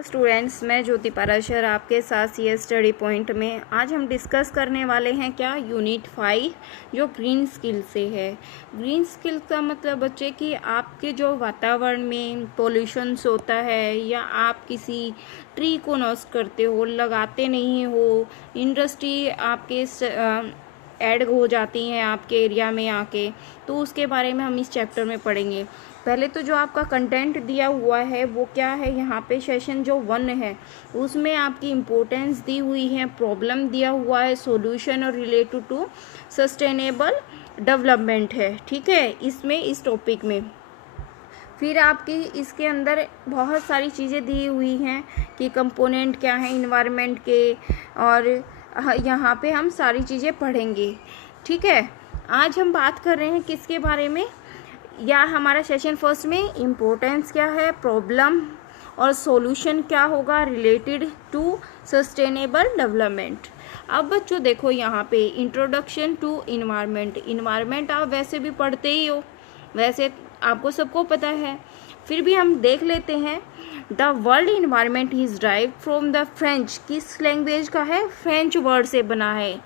Hello students, मैं ज्योति पाराशर आपके साथ सी स्टडी पॉइंट में आज हम डिस्कस करने वाले हैं क्या यूनिट 5 जो ग्रीन स्किल से है। ग्रीन स्किल का मतलब बच्चे कि आपके जो वातावरण में पोल्यूशंस होता है या आप किसी ट्री को नष्ट करते हो, लगाते नहीं हो, इंडस्ट्री आपके ऐड हो जाती हैं आपके एरिया में आके, तो उसके बारे में हम इस चैप्टर में पढ़ेंगे। पहले तो जो आपका कंटेंट दिया हुआ है वो क्या है, यहाँ पे सेशन जो 1 है उसमें आपकी इम्पोर्टेंस दी हुई है, प्रॉब्लम दिया हुआ है, सॉल्यूशन और रिलेटेड टू सस्टेनेबल डेवलपमेंट है। ठीक है, इसमें इस टॉपिक में फिर आपकी इसके अंदर बहुत सारी चीज़ें दी हुई हैं कि कंपोनेंट क्या है इन्वायरमेंट के, और यहाँ पे हम सारी चीज़ें पढ़ेंगे। ठीक है, आज हम बात कर रहे हैं किसके बारे में, या हमारा सेशन फर्स्ट में इम्पोर्टेंस क्या है, प्रॉब्लम और सॉल्यूशन क्या होगा रिलेटेड टू सस्टेनेबल डेवलपमेंट। अब बच्चों देखो यहाँ पे इंट्रोडक्शन टू इन्वायरमेंट आप वैसे भी पढ़ते ही हो, वैसे आपको सबको पता है, फिर भी हम देख लेते हैं। The world environment is derived from the French, किस लैंग्वेज का है, फ्रेंच वर्ड से बना है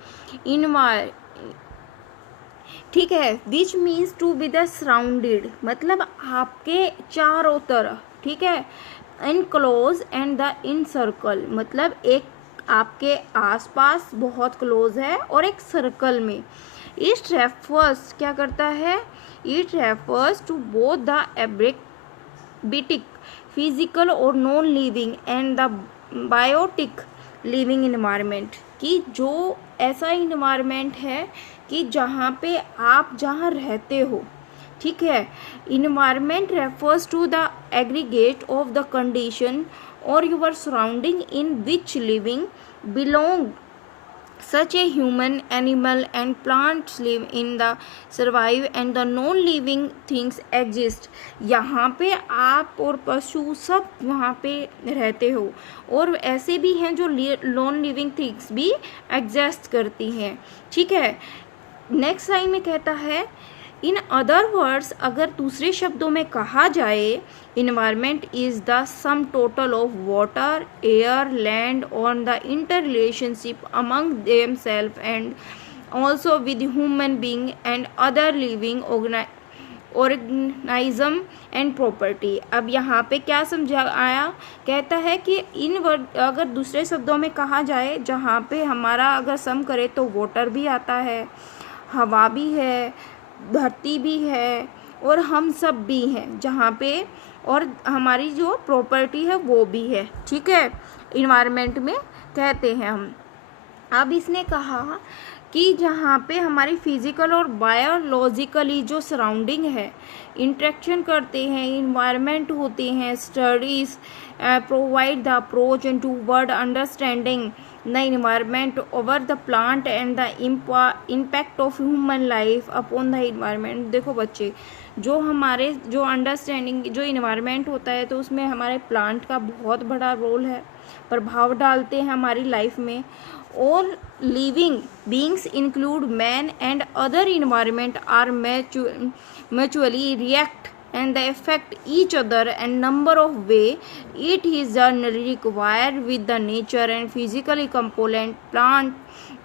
ठीक है, which means to be the surrounded, मतलब आपके चारों तरफ। ठीक है, enclose and the encircle, मतलब एक आपके आसपास बहुत क्लोज है और एक सर्कल में। इट रेफर्स क्या करता है, it refers to both the abiotic physical और non living and the biotic living environment, कि जो ऐसा इन्वायरमेंट है कि जहाँ पे आप जहाँ रहते हो। ठीक है, environment refers to the aggregate of the condition और your surrounding in which living belong such a human, animal and plants live in the survive and the non-living things exist। यहाँ पे आप और पशु सब वहाँ पे रहते हो, और ऐसे भी हैं जो नॉन लिविंग थिंग्स भी एग्जिस्ट करती हैं। ठीक है, नेक्स्ट लाइन में कहता है इन अदर वर्ड्स, अगर दूसरे शब्दों में कहा जाए, environment is the sum total of water, air, land on the inter relationship among them self and also with human being and other living organism and property. अब यहाँ पे क्या समझा आया, कहता है कि इन वर्ड अगर दूसरे शब्दों में कहा जाए, जहाँ पे हमारा अगर सम करे तो वाटर भी आता है, हवा भी है, धरती भी है और हम सब भी हैं जहाँ पे, और हमारी जो प्रॉपर्टी है वो भी है। ठीक है, इन्वायरमेंट में कहते हैं हम। अब इसने कहा कि जहाँ पे हमारी फिजिकल और बायोलॉजिकली जो सराउंडिंग है इंटरेक्शन करते हैं, इन्वायरमेंट होते हैं, studies provide the approach in toward understanding the environment over the plant and the impact of human life upon the environment. देखो बच्चे, जो हमारे जो अंडरस्टैंडिंग जो इन्वायरमेंट होता है तो उसमें हमारे प्लांट का बहुत बड़ा रोल है, प्रभाव डालते हैं हमारी लाइफ में। और living beings include man and other environment are mutually react and they affect each other and number of way it is generally required with the nature and physically component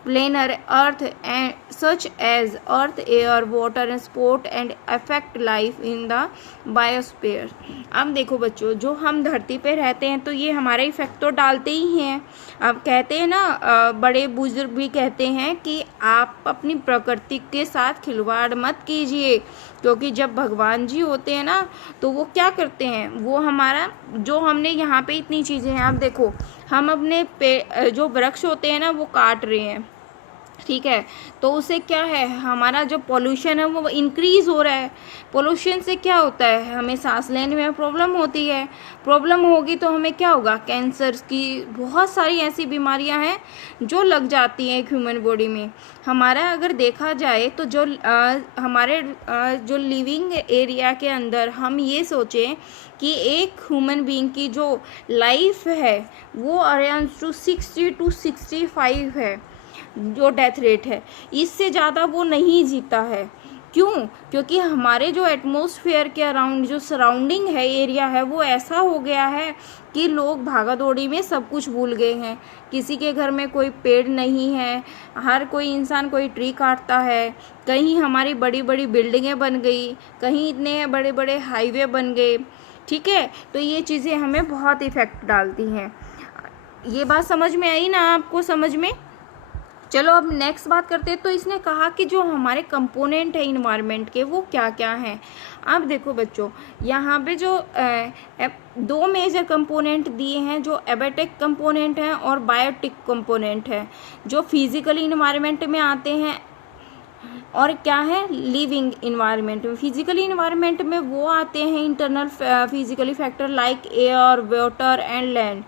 planar earth and such as earth, air, water and sport and affect life in the biosphere। अब देखो बच्चों, जो हम धरती पे रहते हैं तो ये हमारा इफेक्ट तो डालते ही हैं। अब कहते हैं ना, बड़े बुजुर्ग भी कहते हैं कि आप अपनी प्रकृति के साथ खिलवाड़ मत कीजिए, क्योंकि जब भगवान जी होते हैं ना तो वो क्या करते हैं, वो हमारा जो हमने यहाँ पे इतनी चीज़ें हैं, आप देखो हम अपने जो वृक्ष होते हैं ना वो काट रहे हैं। ठीक है, तो उससे क्या है, हमारा जो पोल्यूशन है वो इंक्रीज हो रहा है। पोल्यूशन से क्या होता है, हमें सांस लेने में प्रॉब्लम होती है, प्रॉब्लम होगी तो हमें क्या होगा, कैंसर की बहुत सारी ऐसी बीमारियां हैं जो लग जाती हैं ह्यूमन बॉडी में। हमारा अगर देखा जाए तो जो हमारे जो लिविंग एरिया के अंदर हम ये सोचें कि एक ह्यूमन बीइंग की जो लाइफ है वो अराउंड 60 to 65 है जो डेथ रेट है, इससे ज़्यादा वो नहीं जीता है। क्यों? क्योंकि हमारे जो एटमॉस्फेयर के अराउंड जो सराउंडिंग है, एरिया है, वो ऐसा हो गया है कि लोग भागा दौड़ी में सब कुछ भूल गए हैं। किसी के घर में कोई पेड़ नहीं है, हर कोई इंसान कोई ट्री काटता है, कहीं हमारी बड़ी बड़ी बिल्डिंगें बन गई, कहीं इतने बड़े बड़े हाईवे बन गए। ठीक है, तो ये चीज़ें हमें बहुत इफ़ेक्ट डालती हैं। ये बात समझ में आई ना आपको? समझ में? चलो अब नेक्स्ट बात करते हैं। तो इसने कहा कि जो हमारे कंपोनेंट है इन्वायरमेंट के वो क्या क्या हैं। अब देखो बच्चों, यहाँ पे जो दो मेजर कंपोनेंट दिए हैं, जो एबायोटिक कंपोनेंट हैं और बायोटिक कंपोनेंट है, जो फिजिकली इन्वायरमेंट में आते हैं और क्या है, लिविंग इन्वायरमेंट में। फिजिकली इन्वायरमेंट में वो आते हैं internal physically factor like air, water and land,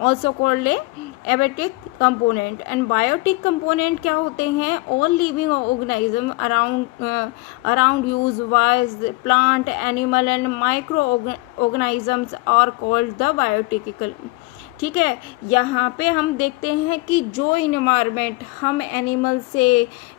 also called abiotic component. And biotic component क्या होते हैं, all living organism around use wise plant, animal and microorganisms are called the biotical. ठीक है, यहाँ पे हम देखते हैं कि जो इन्वायरमेंट हम एनिमल से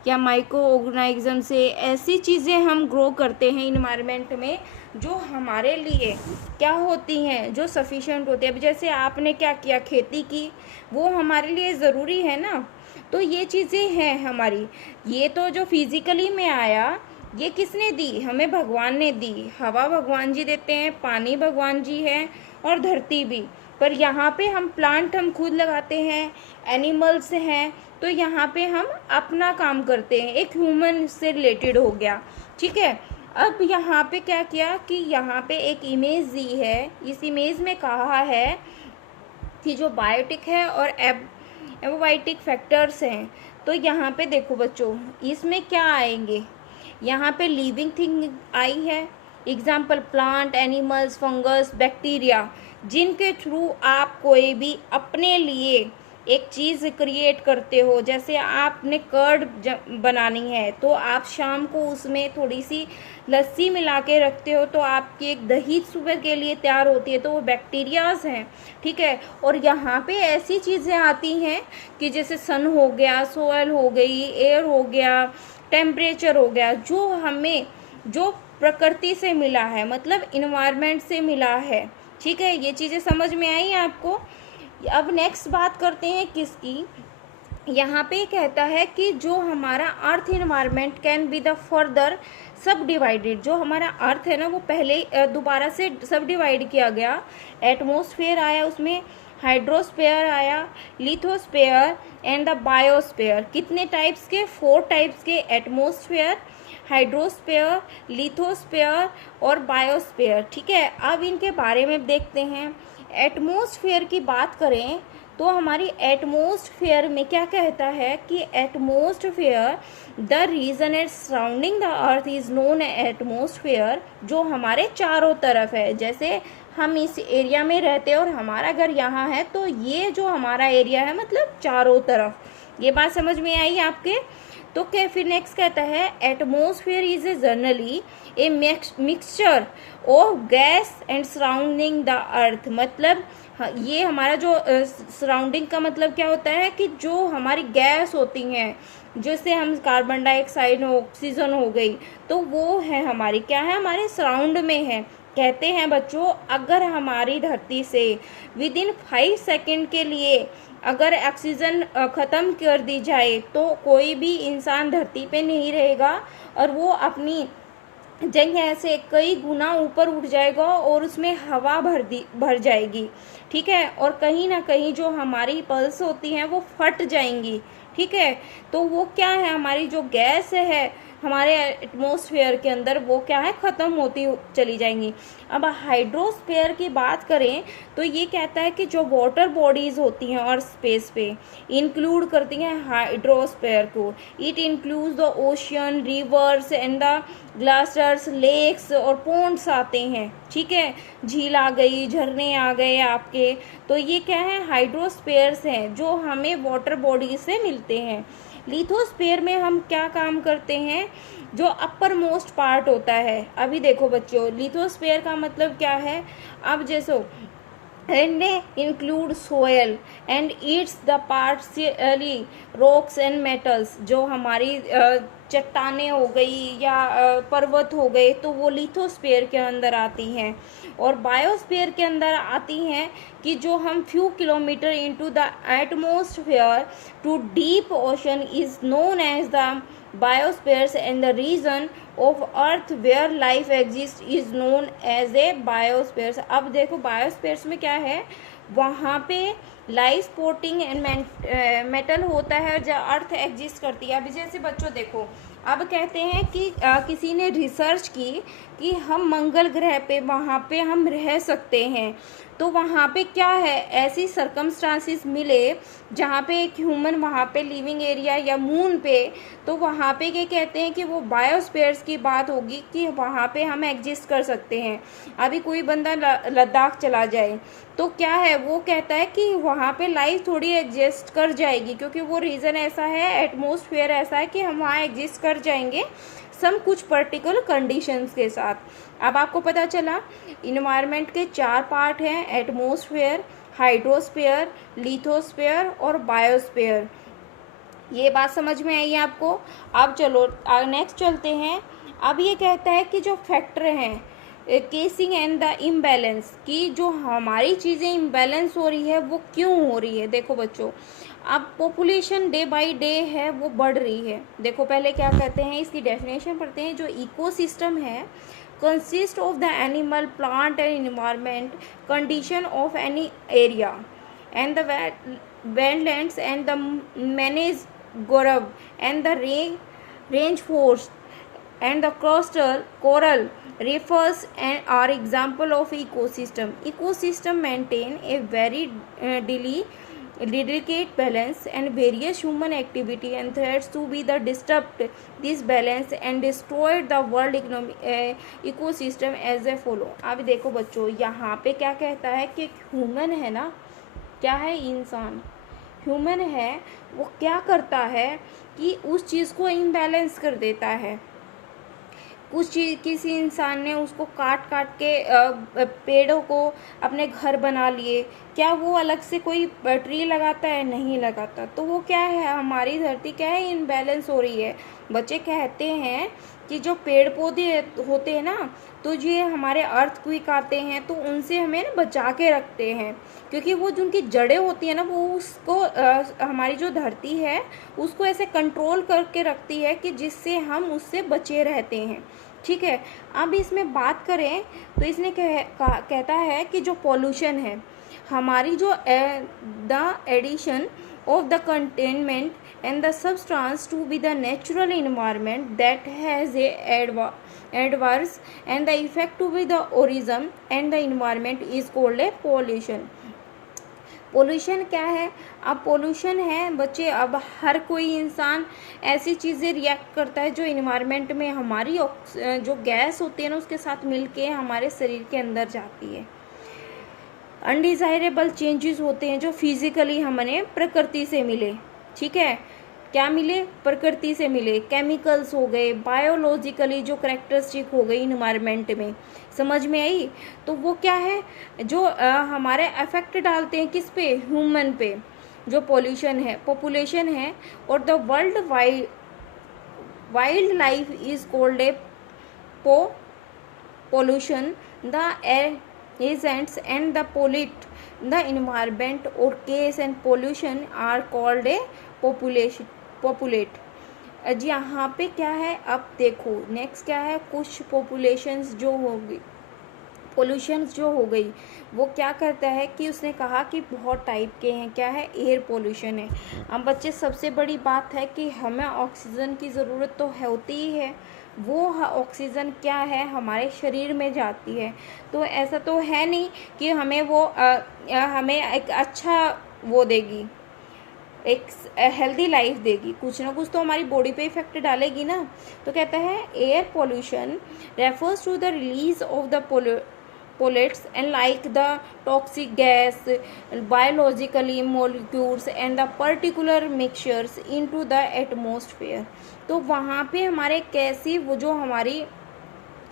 या माइक्रो ऑर्गेनिज्म से ऐसी चीज़ें हम ग्रो करते हैं इन्वायरमेंट में जो हमारे लिए क्या होती हैं, जो सफिशिएंट होती है। अब जैसे आपने क्या किया, खेती की, वो हमारे लिए ज़रूरी है ना। तो ये चीज़ें हैं हमारी। ये तो जो फिजिकली में आया, ये किसने दी, हमें भगवान ने दी। हवा भगवान जी देते हैं, पानी भगवान जी है और धरती भी। पर यहाँ पे हम प्लांट हम खुद लगाते हैं, एनिमल्स हैं, तो यहाँ पे हम अपना काम करते हैं, एक ह्यूमन से रिलेटेड हो गया। ठीक है, अब यहाँ पे क्या किया कि यहाँ पे एक इमेज दी है। इस इमेज में कहा है कि जो बायोटिक है और एबायोटिक फैक्टर्स हैं। तो यहाँ पे देखो बच्चों, इसमें क्या आएंगे, यहाँ पे लिविंग थिंग आई है, example plant, animals, fungus, bacteria, जिनके थ्रू आप कोई भी अपने लिए एक चीज़ क्रिएट करते हो। जैसे आपने कर्ड बनानी है तो आप शाम को उसमें थोड़ी सी लस्सी मिला के रखते हो, तो आपकी एक दही सुबह के लिए तैयार होती है, तो वो बैक्टीरियाज हैं। ठीक है, और यहाँ पे ऐसी चीज़ें आती हैं कि जैसे सन हो गया, सोयल हो गई, एयर हो गया, टेम्परेचर हो गया, जो हमें जो प्रकृति से मिला है, मतलब इन्वायरमेंट से मिला है। ठीक है, ये चीज़ें समझ में आई आपको? अब नेक्स्ट बात करते हैं किसकी। यहाँ पे कहता है कि जो हमारा earth environment can be the further sub divided. जो हमारा अर्थ है ना, वो पहले दोबारा से सब डिवाइड किया गया। एटमॉस्फेयर आया, उसमें हाइड्रोस्फेयर आया, लिथोस्फेयर एंड द बायोस्फेयर। कितने टाइप्स के, 4 टाइप्स के, एटमॉस्फेयर, हाइड्रोस्फेयर, लिथोस्फेयर और बायोस्फेयर। ठीक है, अब इनके बारे में देखते हैं। एटमॉस्फेयर की बात करें तो हमारी एटमॉस्फेयर में क्या कहता है कि atmosphere the region at surrounding the earth is known atmosphere. जो हमारे चारों तरफ है, जैसे हम इस एरिया में रहते हैं और हमारा घर यहाँ है, तो ये जो हमारा एरिया है मतलब चारों तरफ। ये बात समझ में आई आपके? तो क्या फिर नेक्स्ट कहता है atmosphere is a generally a mixture of gas and surrounding the अर्थ। मतलब ये हमारा जो सराउंडिंग का मतलब क्या होता है कि जो हमारी गैस होती हैं, जैसे हम कार्बन डाइऑक्साइड हो, ऑक्सीजन हो गई, तो वो है हमारी क्या है, हमारे सराउंड में है। कहते हैं बच्चों, अगर हमारी धरती से विद इन 5 सेकेंड के लिए अगर ऑक्सीजन ख़त्म कर दी जाए तो कोई भी इंसान धरती पे नहीं रहेगा और वो अपनी जगह से कई गुना ऊपर उठ जाएगा और उसमें हवा भर जाएगी। ठीक है, और कहीं ना कहीं जो हमारी पल्स होती हैं वो फट जाएंगी। ठीक है, तो वो क्या है, हमारी जो गैस है हमारे एटमॉस्फेयर के अंदर, वो क्या है, ख़त्म होती चली जाएंगी। अब हाइड्रोस्फेयर की बात करें तो ये कहता है कि जो वाटर बॉडीज़ होती हैं और स्पेस पे इंक्लूड करती हैं हाइड्रोस्फेयर को। It includes the ocean, rivers and the glaciers, lakes और पोन्ड्स आते हैं। ठीक है, झील आ गई, झरने आ गए आपके, तो ये क्या है, हाइड्रोस्फेयर्स हैं जो हमें वाटर बॉडी से मिलते हैं। लिथोस्फेयर में हम क्या काम करते हैं, जो अपर मोस्ट पार्ट होता है। अभी देखो बच्चों, लिथोस्फेयर का मतलब क्या है, अब जैसे and include soil and eats the partially rocks and metals। जो हमारी चट्टानें हो गई या पर्वत हो गए तो वो लिथोस्फीयर के अंदर आती हैं, और बायोस्फीयर के अंदर आती हैं कि जो हम few kilometre into the atmosphere to deep ocean is known as the biospheres and the region of earth where life exist is known as a biospheres. अब देखो बायोस्फीयर्स में क्या है, वहाँ पे लाइफ सपोर्टिंग एंड मेटल होता है जो अर्थ एग्जिस्ट करती है। अभी जैसे बच्चों देखो, अब कहते हैं कि किसी ने रिसर्च की कि हम मंगल ग्रह पे वहाँ पे हम रह सकते हैं, तो वहाँ पे क्या है, ऐसी सर्कमस्टांसिस मिले जहाँ पे एक ह्यूमन वहाँ पे लिविंग एरिया या मून पे, तो वहाँ पे क्या कहते हैं कि वो बायोस्फीयर्स की बात होगी कि वहाँ पे हम एग्जिस्ट कर सकते हैं। अभी कोई बंदा लद्दाख चला जाए तो क्या है, वो कहता है कि वहाँ पे लाइफ थोड़ी एग्जिस्ट कर जाएगी, क्योंकि वो रीज़न ऐसा है, एटमॉस्फेयर ऐसा है कि हम वहाँ एग्जिस्ट कर जाएंगे सम कुछ पर्टिकुलर कंडीशंस के साथ। अब आपको पता चला इन्वायरमेंट के 4 पार्ट हैं, एटमॉस्फेयर, हाइड्रोस्फीयर, लिथोस्फीयर और बायोस्फीयर। ये बात समझ में आई आपको। अब चलो नेक्स्ट चलते हैं। अब ये कहता है कि जो फैक्टर हैं केसिंग एंड द इम्बैलेंस, की जो हमारी चीज़ें इम्बैलेंस हो रही है वो क्यों हो रही है। देखो बच्चों, अब पॉपुलेशन डे बाय डे है वो बढ़ रही है। देखो पहले क्या कहते हैं, इसकी डेफिनेशन पढ़ते हैं। जो इकोसिस्टम है consist of the animal, plant and environment condition of any area and the wetlands and the managed grove and the range forest and the coastal coral reefs and are example of ecosystem। Ecosystem maintain a very delicate balance and various human activity and threats to be the disrupt this balance and destroy the world ecosystem as a follow। अब देखो बच्चों, यहाँ पे क्या कहता है कि human है ना, क्या है, इंसान ह्यूमन है, वो क्या करता है कि उस चीज़ को इम्बैलेंस कर देता है। कुछ चीज़ किसी इंसान ने उसको काट काट के पेड़ों को अपने घर बना लिए, क्या वो अलग से कोई ट्री लगाता है, नहीं लगाता। तो वो क्या है, हमारी धरती क्या है, इम्बैलेंस हो रही है। बच्चे कहते हैं कि जो पेड़ पौधे होते हैं ना, तो ये हमारे अर्थक्वेक आते हैं तो उनसे हमें ना बचा के रखते हैं, क्योंकि वो जो उनकी जड़ें होती है ना, वो उसको हमारी जो धरती है उसको ऐसे कंट्रोल करके रखती है कि जिससे हम उससे बचे रहते हैं। ठीक है, अब इसमें बात करें तो इसने कहता है कि जो पॉल्यूशन है हमारी, जो the addition of the containment and the substance to be the natural environment that has a adverse and the effect to be the origin and the environment is called a pollution। Pollution क्या है, अब pollution है बच्चे, अब हर कोई इंसान ऐसी चीज़ें रिएक्ट करता है जो इन्वायरमेंट में हमारी जो गैस होती है ना उसके साथ मिलके हमारे शरीर के अंदर जाती है। अनडिज़ायरेबल चेंजेस होते हैं जो फिजिकली हमें प्रकृति से मिले। ठीक है, क्या मिले, प्रकृति से मिले, केमिकल्स हो गए, बायोलॉजिकली जो करेक्टरिस्टिक हो गई इन्वायरमेंट में, समझ में आई। तो वो क्या है जो हमारे इफेक्ट डालते हैं किस पे, ह्यूमन पे, जो पॉल्यूशन है, पॉपुलेशन है। और the world wild life is called a pollution। The agents and the pollute the environment or case and pollution are called a populate। जी यहाँ पे क्या है, अब देखो नेक्स्ट क्या है, कुछ पॉपुलेशंस जो होगी, पोल्यूशंस जो हो गई, वो क्या करता है कि उसने कहा कि बहुत टाइप के हैं। क्या है, एयर पोल्यूशन है। अब बच्चे सबसे बड़ी बात है कि हमें ऑक्सीजन की ज़रूरत तो होती ही है, वो ऑक्सीजन क्या है हमारे शरीर में जाती है, तो ऐसा तो है नहीं कि हमें वो हमें एक अच्छा वो देगी, एक हेल्दी लाइफ देगी, कुछ ना कुछ तो हमारी बॉडी पे इफेक्ट डालेगी ना। तो कहता है air pollution refers to the release of the pollutes and like the toxic gas, biologically molecules and the particular mixtures into the atmosphere। तो वहाँ पे हमारे कैसी वो जो हमारी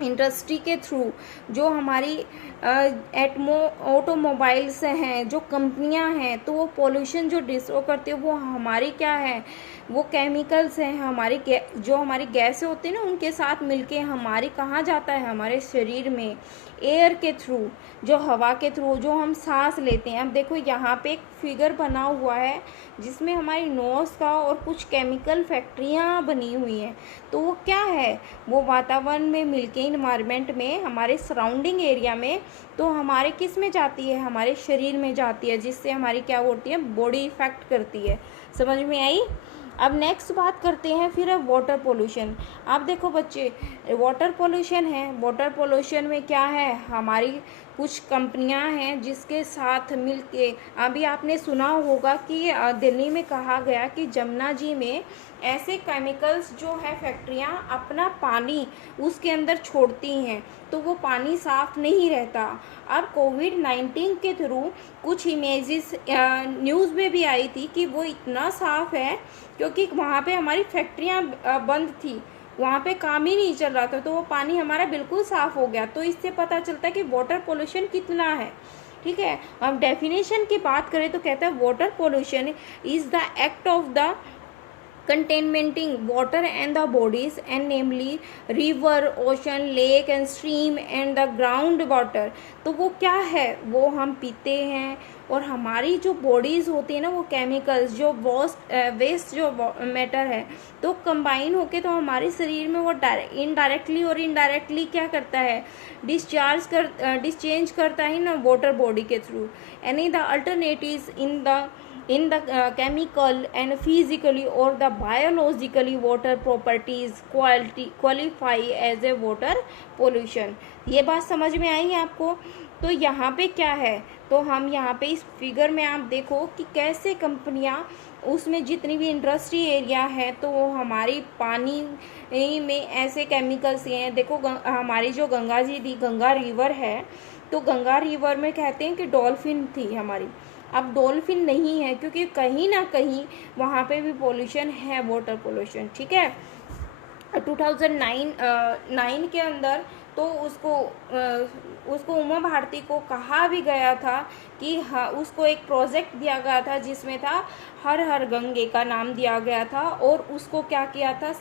इंडस्ट्री के थ्रू जो हमारी एटमो ऑटोमोबाइल्स हैं, जो कंपनियां हैं, तो वो पोल्यूशन जो डिस्ट्रॉय करती है वो हमारी क्या है, वो केमिकल्स हैं हमारी जो हमारी गैसें होती है ना उनके साथ मिलके हमारी कहाँ जाता है, हमारे शरीर में एयर के थ्रू, जो हवा के थ्रू जो हम सांस लेते हैं। अब देखो यहाँ पे एक फिगर बना हुआ है जिसमें हमारी नोज का और कुछ केमिकल फैक्ट्रियाँ बनी हुई हैं। तो वो क्या है, वो वातावरण में मिलके इन्वायरमेंट में हमारे सराउंडिंग एरिया में, तो हमारे किस में जाती है, हमारे शरीर में जाती है, जिससे हमारी क्या होती है, बॉडी इफेक्ट करती है। समझ में आई। अब नेक्स्ट बात करते हैं फिर वाटर पोल्यूशन। आप देखो बच्चे, वाटर पोल्यूशन है, वाटर पोल्यूशन में क्या है, हमारी कुछ कंपनियां हैं जिसके साथ मिलके, अभी आपने सुना होगा कि दिल्ली में कहा गया कि जमुना जी में ऐसे केमिकल्स जो है फैक्ट्रियां अपना पानी उसके अंदर छोड़ती हैं, तो वो पानी साफ नहीं रहता। अब कोविड-19 के थ्रू कुछ इमेजेस न्यूज़ में भी आई थी कि वो इतना साफ है क्योंकि वहाँ पे हमारी फैक्ट्रियाँ बंद थी, वहाँ पे काम ही नहीं चल रहा था, तो वो पानी हमारा बिल्कुल साफ़ हो गया। तो इससे पता चलता है कि वाटर पोल्यूशन कितना है। ठीक है, अब डेफिनेशन की बात करें तो कहता है water pollution is the act of the contaminating water and the bodies, and namely river, ocean, lake and stream and the ground water। तो वो क्या है, वो हम पीते हैं और हमारी जो बॉडीज़ होती है ना, वो केमिकल्स जो वेस्ट जो मैटर है तो कंबाइन होके तो हमारे शरीर में वो इनडायरेक्टली और इनडायरेक्टली क्या करता है, डिस्चेंज करता है ना वाटर बॉडी के through. Any the alternatives in the chemical and physically or the biologically water properties qualify as a water pollution। ये बात समझ में आई आपको। तो यहाँ पे क्या है, तो हम यहाँ पे इस फिगर में आप देखो कि कैसे कंपनियाँ उसमें जितनी भी इंडस्ट्री एरिया है तो वो हमारी पानी में ऐसे केमिकल्स हैं। देखो हमारी जो गंगा जी थी, गंगा रिवर है, तो गंगा रिवर में कहते हैं कि डॉल्फिन थी हमारी, अब डॉल्फिन नहीं है क्योंकि कहीं ना कहीं वहाँ पे भी पोल्यूशन है, वाटर पोल्यूशन। ठीक है, 2009 के अंदर तो उसको उमा भारती को कहा भी गया था कि हाँ, उसको एक प्रोजेक्ट दिया गया था जिसमें था हर हर गंगे का नाम दिया गया था, और उसको क्या किया था,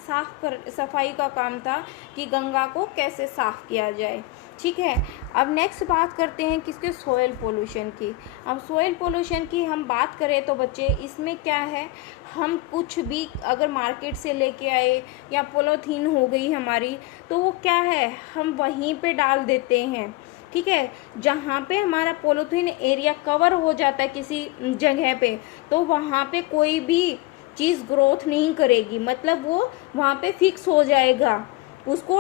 सफाई का काम था कि गंगा को कैसे साफ किया जाए। ठीक है, अब नेक्स्ट बात करते हैं किसके, सोयल पोल्यूशन की। अब सोयल पोल्यूशन की हम बात करें तो बच्चे इसमें क्या है, हम कुछ भी अगर मार्केट से लेके आए या पॉलीथीन हो गई हमारी, तो वो क्या है, हम वहीं पे डाल देते हैं। ठीक है, जहाँ पे हमारा पॉलीथीन एरिया कवर हो जाता है किसी जगह पे, तो वहाँ पे कोई भी चीज़ ग्रोथ नहीं करेगी, मतलब वो वहाँ पे फिक्स हो जाएगा। उसको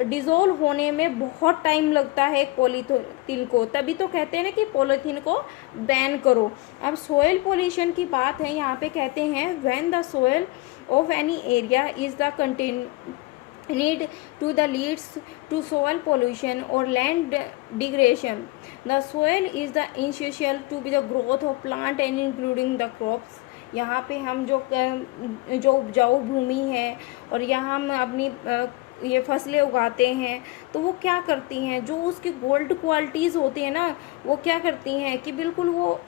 डिजोल्व होने में बहुत टाइम लगता है पॉलीथीन को, तभी तो कहते हैं ना कि पॉलीथीन को बैन करो। अब सोयल पोल्यूशन की बात है, यहाँ पे कहते हैं when the soil of any area is the need to the leads to soil pollution or land degradation। The soil is the essential to be the growth of plant and including the crops। यहाँ पे हम जो उपजाऊ भूमि है और यहाँ हम अपनी ये फसलें उगाते हैं, तो वो क्या करती हैं, जो उसकी गोल्ड क्वालिटीज़ होती है ना, वो क्या करती हैं कि बिल्कुल वो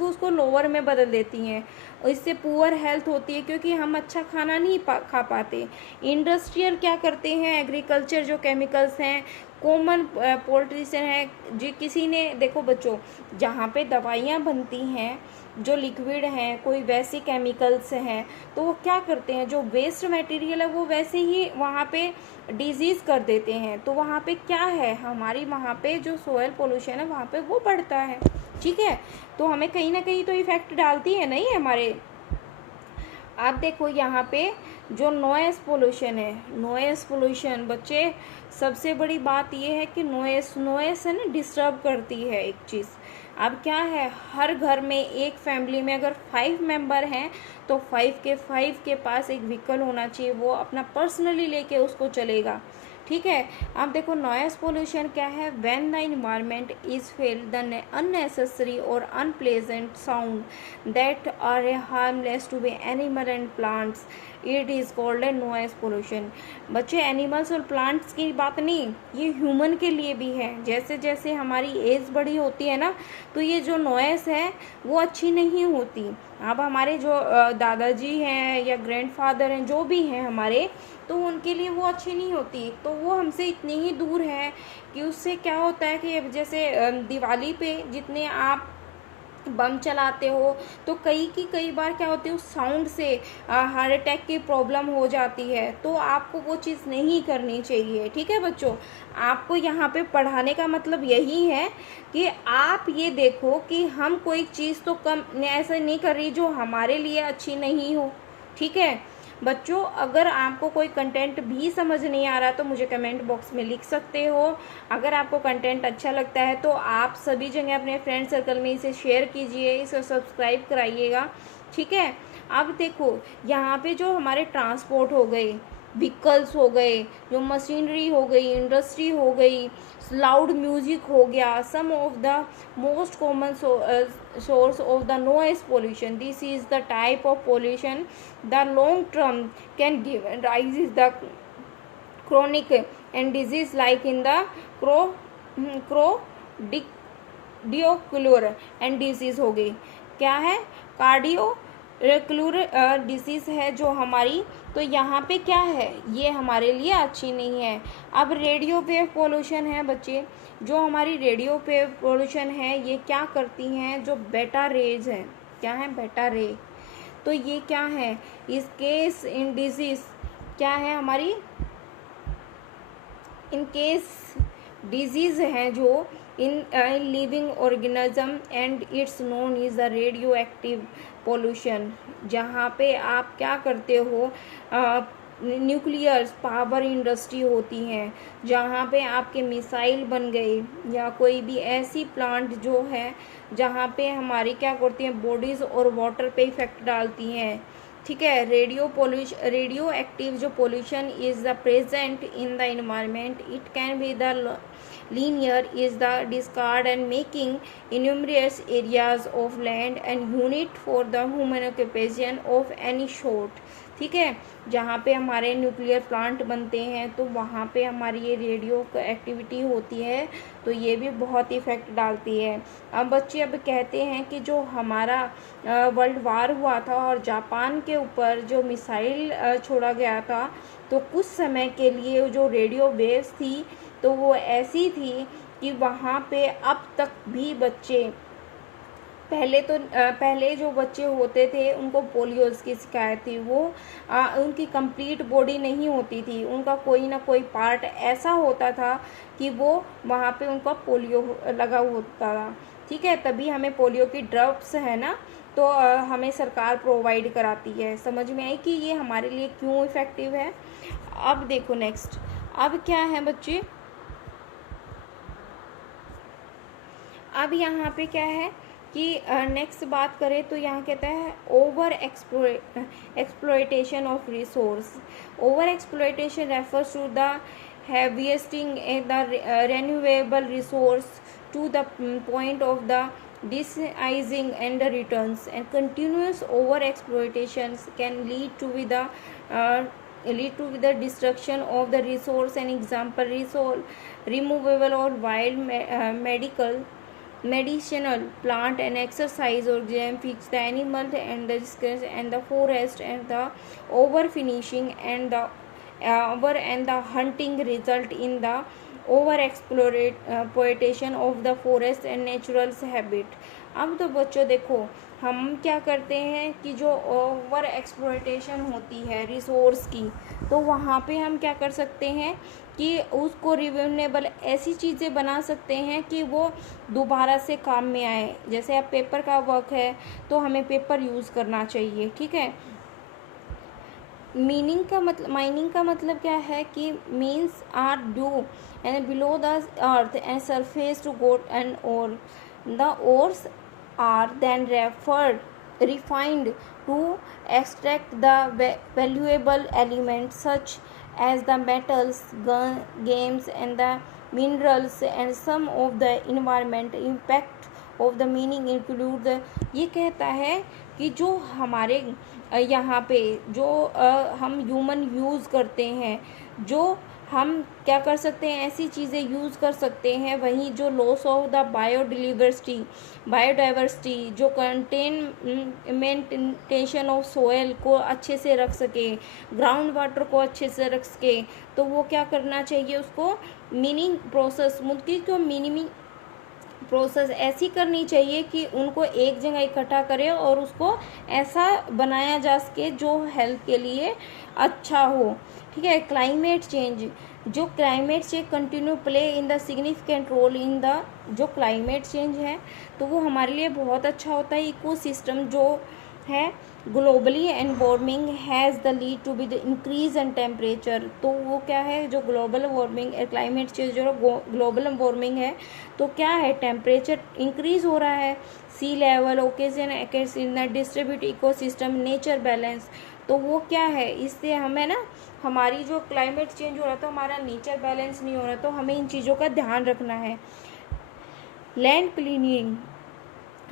उसको लोअर में बदल देती हैं। इससे पुअर हेल्थ होती है क्योंकि हम अच्छा खाना नहीं खा पाते। इंडस्ट्रियल क्या करते हैं, एग्रीकल्चर जो केमिकल्स हैं, कॉमन पोल्ट्रीशन है, जो किसी ने देखो बच्चों, जहाँ पे दवाइयाँ बनती हैं जो लिक्विड हैं, कोई वैसे केमिकल्स हैं, तो वो क्या करते हैं, जो वेस्ट मटेरियल है वो वैसे ही वहाँ पे डिजीज़ कर देते हैं। तो वहाँ पे क्या है, हमारी वहाँ पे जो सोयल पोल्यूशन है वहाँ पे वो बढ़ता है। ठीक है, तो हमें कहीं ना कहीं तो इफेक्ट डालती है नहीं हमारे। आप देखो यहाँ पे जो नॉइस पोल्यूशन है, नॉइस पोल्यूशन बच्चे सबसे बड़ी बात ये है कि नॉइस है ना, डिस्टर्ब करती है एक चीज़। अब क्या है, हर घर में एक फैमिली में अगर 5 मेंबर हैं तो 5 के पास एक व्हीकल होना चाहिए, वो अपना पर्सनली लेके उसको चलेगा। ठीक है, अब देखो नॉइस पोल्यूशन क्या है, when the environment is feel the unnecessary और unpleasant sound that are harmless to be animal and plants it is called a noise pollution. बच्चे एनिमल्स और प्लांट्स की बात नहीं, ये ह्यूमन के लिए भी है। जैसे जैसे हमारी एज बड़ी होती है ना, तो ये जो नॉइस है वो अच्छी नहीं होती। अब हमारे जो दादाजी हैं या ग्रैंडफादर हैं, जो भी हैं हमारे, तो उनके लिए वो अच्छी नहीं होती। तो वो हमसे इतनी ही दूर है कि उससे क्या होता है कि जैसे दिवाली पे जितने आप बम चलाते हो, तो कई बार क्या होती है, उस साउंड से हार्ट अटैक की प्रॉब्लम हो जाती है। तो आपको वो चीज़ नहीं करनी चाहिए। ठीक है बच्चों, आपको यहाँ पे पढ़ाने का मतलब यही है कि आप ये देखो कि हम कोई चीज़ तो कम ऐसा नहीं कर रही जो हमारे लिए अच्छी नहीं हो। ठीक है बच्चों, अगर आपको कोई कंटेंट भी समझ नहीं आ रहा तो मुझे कमेंट बॉक्स में लिख सकते हो। अगर आपको कंटेंट अच्छा लगता है तो आप सभी जगह अपने फ्रेंड सर्कल में इसे शेयर कीजिए, इसे सब्सक्राइब कराइएगा। ठीक है, अब देखो यहाँ पे जो हमारे ट्रांसपोर्ट हो गए, व्हीकल्स हो गए, जो मशीनरी हो गई, इंडस्ट्री हो गई, लाउड म्यूजिक हो गया, some of the most common source of the noise pollution. This is the type of pollution the long term can give rise is the chronic and disease like in the cardiovascular and disease हो गई। क्या है? कार्डियोक्यूलर disease है जो हमारी। तो यहाँ पे क्या है, ये हमारे लिए अच्छी नहीं है। अब रेडियो वेव पोल्यूशन है बच्चे, जो हमारी रेडियो वेव पोल्यूशन है ये क्या करती हैं, जो बेटा रेज है, क्या है बेटा रे, तो ये क्या है, इस केस इन डिजीज क्या है हमारी, इन केस डिजीज है जो in living organism and it's known is the radio active pollution. जहाँ पे आप क्या करते हो, न्यूक्लियर पावर इंडस्ट्री होती हैं, जहाँ पे आपके मिसाइल बन गए या कोई भी ऐसी प्लांट जो है जहाँ पे हमारी क्या करती हैं बॉडीज़ और वाटर पे इफेक्ट डालती हैं। ठीक है, रेडियो एक्टिव जो pollution is the present in the environment, it can be the linear is the discard and making innumerous areas of land and unit for the human occupation of any sort। ठीक है, जहाँ पे हमारे nuclear plant बनते हैं तो वहाँ पे हमारी ये रेडियो एक्टिविटी होती है, तो ये भी बहुत इफेक्ट डालती है। अब बच्चे अब कहते हैं कि जो हमारा वर्ल्ड वार हुआ था और जापान के ऊपर जो मिसाइल छोड़ा गया था, तो कुछ समय के लिए जो रेडियो वेव्स थी तो वो ऐसी थी कि वहाँ पे अब तक भी बच्चे, पहले जो बच्चे होते थे उनको पोलियो की शिकायत थी, वो उनकी कंप्लीट बॉडी नहीं होती थी, उनका कोई ना कोई पार्ट ऐसा होता था कि वो वहाँ पे उनका पोलियो लगा होता था। ठीक है, तभी हमें पोलियो की ड्रॉप्स है ना, तो हमें सरकार प्रोवाइड कराती है। समझ में आई कि ये हमारे लिए क्यों इफ़ेक्टिव है। अब देखो नेक्स्ट, अब क्या है बच्चे, अब यहाँ पे क्या है कि नेक्स्ट बात करें तो यहाँ कहता है over exploitation of resource. Over exploitation refers to the harvesting the renewable resource to the point of the disicing and the returns, and continuous over exploitation can lead to the destruction of the resource. An example, resource removable or wild medicinal plant and exercise or jam fix the animal and the discuss and the forest, and the overfinishing and the hunting result in the over exploitation of the forest and natural habitat। अब तो बच्चों देखो, हम क्या करते हैं कि जो ओवर एक्सप्लॉयटेशन होती है रिसोर्स की, तो वहाँ पे हम क्या कर सकते हैं कि उसको रिन्यूएबल ऐसी चीज़ें बना सकते हैं कि वो दोबारा से काम में आए। जैसे अब पेपर का वर्क है तो हमें पेपर यूज़ करना चाहिए। ठीक है, माइनिंग का मतलब क्या है कि mines are dug and below the earth and surface to get and ore, the ores are then refined to extract the valuable elements such as the metals, games and the minerals, and some of the environment impact of the meaning include the, ये कहता है कि जो हमारे यहाँ पे जो हम ह्यूमन यूज़ करते हैं, जो हम क्या कर सकते हैं, ऐसी चीज़ें यूज़ कर सकते हैं, वहीं जो लॉस ऑफ द बायोडाइवर्सिटी जो मेंटेनेशन ऑफ सोयल को अच्छे से रख सके, ग्राउंड वाटर को अच्छे से रख सके, तो वो क्या करना चाहिए, उसको मीनिंग प्रोसेस, मुद्दे को मीनिंग प्रोसेस ऐसी करनी चाहिए कि उनको एक जगह इकट्ठा करे और उसको ऐसा बनाया जा सके जो हेल्थ के लिए अच्छा हो। ठीक है। क्लाइमेट चेंज, जो climate change continue play in the significant role in the, जो क्लाइमेट चेंज है तो वो हमारे लिए बहुत अच्छा होता है। इकोसिस्टम जो है globally and warming has the lead to be the increase in temperature, तो वो क्या है, जो ग्लोबल वार्मिंग क्लाइमेट चेंज जो ग्लोबल वार्मिंग है तो क्या है, टेम्परेचर इंक्रीज हो रहा है। Sea level occasion in the distribute ecosystem nature balance, तो वो क्या है, इससे हमें ना हमारी जो क्लाइमेट चेंज हो रहा है तो हमारा नेचर बैलेंस नहीं हो रहा, तो हमें इन चीज़ों का ध्यान रखना है। लैंड क्लीनिंग,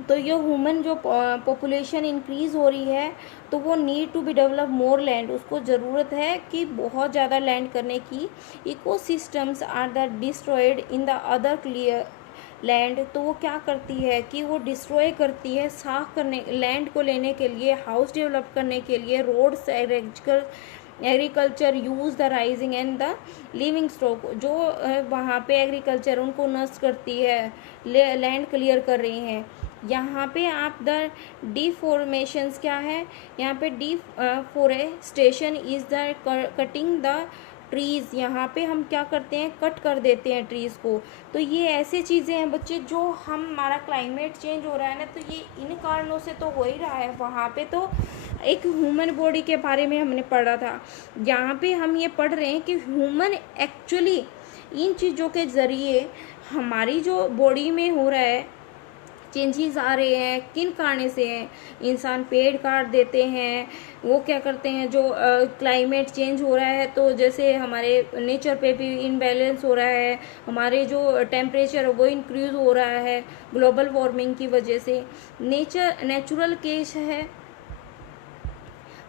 तो ये ह्यूमन जो पॉपुलेशन इंक्रीज़ हो रही है तो वो need to be develop more land, उसको ज़रूरत है कि बहुत ज़्यादा लैंड करने की। Ecosystems are the destroyed in the other clear land, तो वो क्या करती है कि वो डिस्ट्रॉय करती है, साफ करने लैंड को लेने के लिए, हाउस डेवलप करने के लिए, roads, agriculture use the rising and the living stock, जो वहाँ पे एग्रीकल्चर उनको नष्ट करती है, लैंड क्लियर कर रही हैं। यहाँ पे आप द डिफॉर्मेशंस क्या है, यहाँ पे deforestation is the cutting the trees, यहाँ पे हम क्या करते हैं, कट कर देते हैं ट्रीज़ को। तो ये ऐसी चीज़ें हैं बच्चे, जो हमारा क्लाइमेट चेंज हो रहा है ना, तो ये इन कारणों से तो हो ही रहा है। वहाँ पे तो एक ह्यूमन बॉडी के बारे में हमने पढ़ा था, यहाँ पे हम ये पढ़ रहे हैं कि ह्यूमन एक्चुअली इन चीज़ों के ज़रिए हमारी जो बॉडी में हो रहा है चेंजेस आ रहे हैं, किन कारण से हैं, इंसान पेड़ काट देते हैं, वो क्या करते हैं, जो क्लाइमेट चेंज हो रहा है तो जैसे हमारे नेचर पे भी इनबैलेंस हो रहा है, हमारे जो टेम्परेचर वो इंक्रीज हो रहा है ग्लोबल वार्मिंग की वजह से। नेचुरल केस है,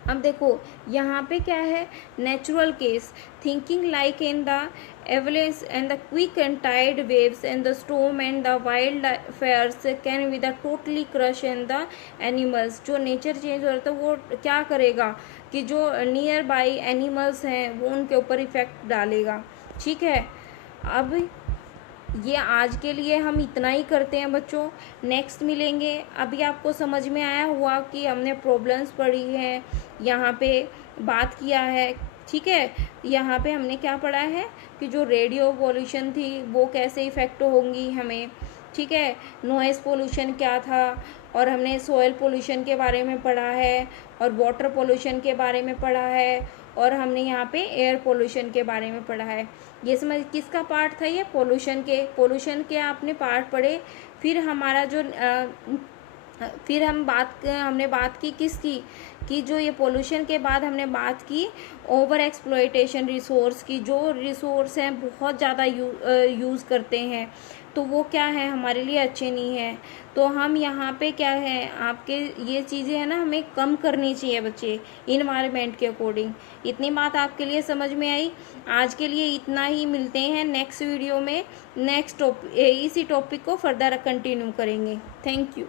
अब देखो यहाँ पे क्या है, natural case, thinking like in the avalanche and the quick and tide waves and the storm and the wildfires can be the totally crush and the animals, जो नेचर चेंज हो रहा था वो क्या करेगा कि जो नियर बाई एनिमल्स हैं वो उनके ऊपर इफेक्ट डालेगा। ठीक है। अब ये आज के लिए हम इतना ही करते हैं बच्चों, नेक्स्ट मिलेंगे। अभी आपको समझ में आया हुआ कि हमने प्रॉब्लम्स पढ़ी हैं, यहाँ पे बात किया है। ठीक है। यहाँ पे हमने क्या पढ़ा है कि जो रेडियो पोल्यूशन थी वो कैसे इफ़ेक्ट होंगी हमें। ठीक है। नॉइज़ पोल्यूशन क्या था, और हमने सॉइल पोल्यूशन के बारे में पढ़ा है, और वाटर पोल्यूशन के बारे में पढ़ा है, और हमने यहाँ पे एयर पोल्यूशन के बारे में पढ़ा है। ये समझ किसका पार्ट था, ये पोल्यूशन के आपने पार्ट पढ़े। फिर हमारा जो फिर हमने बात की किसकी, कि जो ये पोल्यूशन के बाद हमने बात की ओवर एक्सप्लॉयटेशन रिसोर्स की, जो रिसोर्स हैं बहुत ज़्यादा यूज़ करते हैं तो वो क्या है, हमारे लिए अच्छे नहीं है। तो हम यहाँ पे क्या है, आपके ये चीज़ें हैं ना हमें कम करनी चाहिए बच्चे, इन्वायरमेंट के अकॉर्डिंग। इतनी बात आपके लिए समझ में आई। आज के लिए इतना ही, मिलते हैं नेक्स्ट वीडियो में, नेक्स्ट इसी टॉपिक को फर्दर कंटिन्यू करेंगे। Thank you.